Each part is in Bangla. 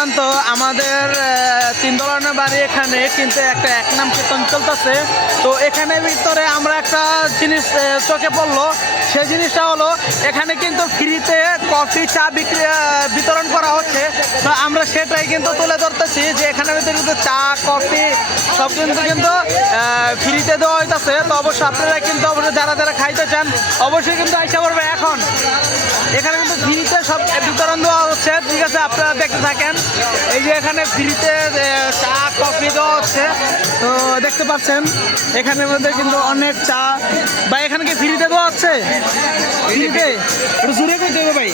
বন্ধুগণ তো আমাদের তিন ধরনের বাড়ি এখানে, কিন্তু একটা এক নাম কীর্তন চলতেছে। তো এখানে ভিতরে আমরা একটা জিনিস চোখে পড়ল। সেই জিনিসটা হলো, এখানে কিন্তু ফ্রিতে কফি, চা বিক্রি বিতরণ তো আমরা সেটাই কিন্তু তুলে ধরতেছি যে এখানে কিন্তু চা, কফি সব কিন্তু কিন্তু ফ্রিতে দেওয়া হইতেছে। তো অবশ্যই আপনারা কিন্তু অবশ্যই যারা যারা খাইতে চান, অবশ্যই কিন্তু আইসা পড়বে এখন। এখানে কিন্তু ফ্রিতে সব বিতরণ দেওয়া হচ্ছে। ঠিক আছে, আপনারা দেখতে থাকেন। এই যে এখানে ফ্রিতে চা, কফি দেওয়া হচ্ছে। দেখতে পাচ্ছেন এখানের মধ্যে কিন্তু অনেক চা। বা এখানে কি ফ্রিতে দেওয়া হচ্ছে ফ্রিতে একটু জোরে কই দেবো ভাই?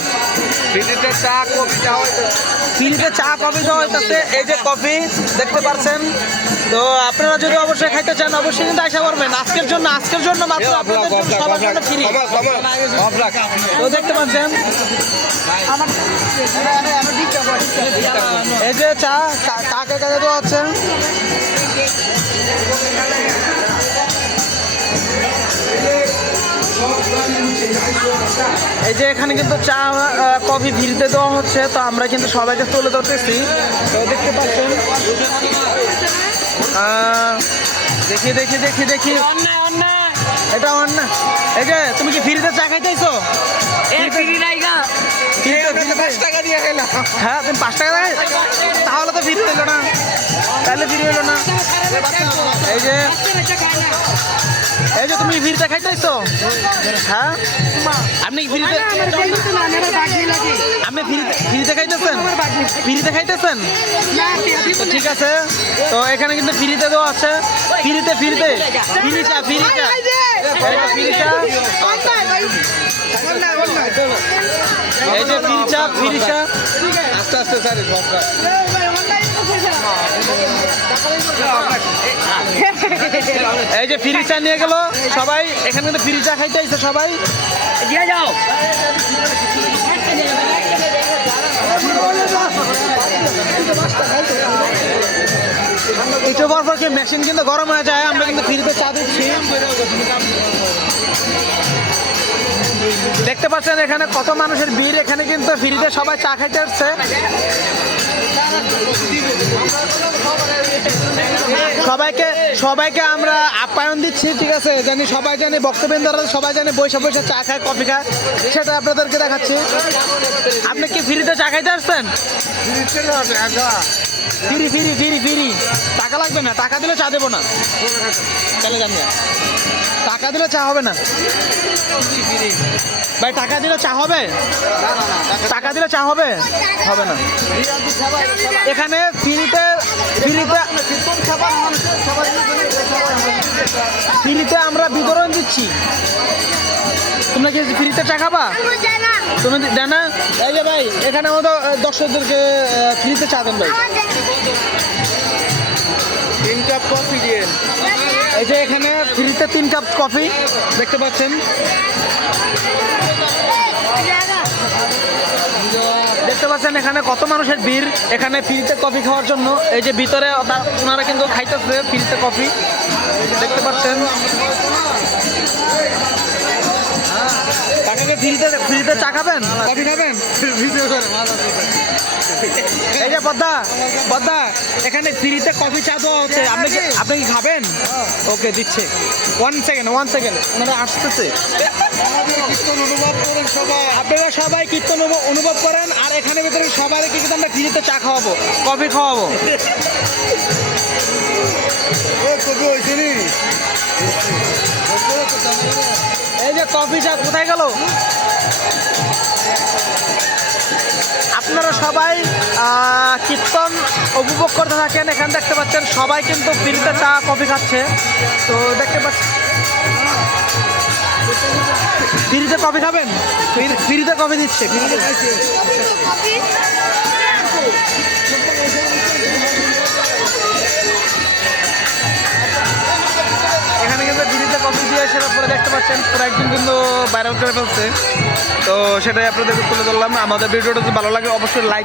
ফ্রিতে চা কফি দেওয়া হয়েছে ফ্রিতে চা কফি দেওয়া হইতেছে। এই যে কফি দেখতে পাচ্ছেন? তো আপনারা যদি অবশ্যই খাইতে চান অবশ্যই কিন্তু আশা করবেন আজকের জন্য আজকের জন্য মাত্র আপনাদের জন্য সবার জন্য ফ্রি তো দেখতে পাচ্ছেন? এই যে চা কা- কাকে কাকে দেওয়া হচ্ছে এই যে এখানে কিন্তু চা কফি ফ্রিতে দেওয়া হচ্ছে তো আমরা কিন্তু সবাইকে তুলে ধরতেছি। তো দেখতে পাচ্ছেন দেখি দেখি দেখি দেখি। এটা অন্য এই যে তুমি কি ফ্রিতে চা খাইতেছো? টাকা দিয়ে খেলাম হ্যাঁ তুমি পাঁচ টাকা দেয় তাহলে তো ফিরে এলো না। তাহলে ফিরে এলো না। এই যে এই যে তুমি ফিরতে খাইতেছো হ্যাঁ? আপনি ফ্রিতে আপনি ফ্রিতে ফ্রিতে খাইতেছেন ফ্রিতে খাইতেছেন ঠিক আছে। তো এখানে কিন্তু ফ্রিতে দেওয়া আছে। ফ্রিতে ফ্রিতে। ফ্রি চা ফ্রি চা এই যে ফ্রি চা এই যে ফ্রি চা ফ্রি চা আস্তে আস্তে স্যার এই যে ফ্রি নিয়ে গেল। সবাই এখানে কিন্তু ফ্রি চা খাইতে আইছে সবাই। দিয়ে যাও। একটু পর পর কি মেশিন কিন্তু গরম হয়ে যায় আমরা পাচ্ছেন এখানে কত মানুষের ভিড় এখানে কিন্তু ফ্রিতে সবাই চা খাইতে আসছে। সবাইকে সবাইকে আমরা আপ্যায়ন দিচ্ছি ঠিক আছে? জানি সবাই জানি বক্তব্যেন্দ্ররা সবাই জানি বৈশা বৈশা চা খায় কফি খায়। সেটা আপনাদেরকে দেখাচ্ছি। আপনি কি ফ্রিতে চা খাইতে আসছেন? ফিরি ফিরি ফিরি ফিরি। টাকা লাগবে না, টাকা দিলে চা দেবো না। চলে যান। টাকা দিলে চা হবে না। ভাই, টাকা দিলে চা হবে? টাকা দিলে চা হবে? হবে না। এখানে ফ্রিতে ফ্রিতে ফ্রিতে আমরা বিতরণ দিচ্ছি। তোমরা কি ফ্রিতে চা খাবা? তুমি দেন? না এই যে ভাই, এখানে আমাদের দর্শকদেরকে ফ্রিতে চা দেন ভাই। তিন কাপ কফি দিয়ে। এই যে এখানে ফ্রিতে তিন কাপ কফি দেখতে পাচ্ছেন। দেখতে পাচ্ছেন এখানে কত মানুষের ভিড় এখানে ফ্রিতে কফি খাওয়ার জন্য। এই যে ভিতরে ওনারা কিন্তু খাইতেছে ফ্রিতে কফি দেখতে পাচ্ছেন। কাকাকে ফ্রিতে ফ্রিতে চা খাবেন? কফি খাবেন ভিডিও করে এই যে পদ্মা পদ্মা এখানে ফ্রিতে কফি চা দেওয়া হচ্ছে। আপনি কি আপনি কি খাবেন? ওকে দিচ্ছে। ওয়ান সেকেন্ড ওয়ান সেকেন্ড ওনারা আসতেছে। আপনারা সবাই কীর্তন অনুভব- করেন আর এখানে ভিতরে সবাই কিন্তু আমরা ফ্রিতে চা খাওয়াবো কফি খাওয়াবো। এই যে কফি চা কোথায় গেল? সবাই কীর্তন উপভোগ করতে থাকেন। এখানে দেখতে পাচ্ছেন সবাই কিন্তু ফ্রিতে চা, কফি খাচ্ছে। তো দেখতে পাচ্ছেন ফ্রিতে কফি খাবেন? ফ্রি- ফ্রিতে কফি দিচ্ছে। ফ্রিতে পাচ্ছেন পুরো একদিন কিন্তু ভাইরাল করে ফেলছে। তো সেটাই আপনাদের তুলে ধরলাম। আমাদের ভিডিওটা যদি ভালো লাগে, অবশ্যই লাইক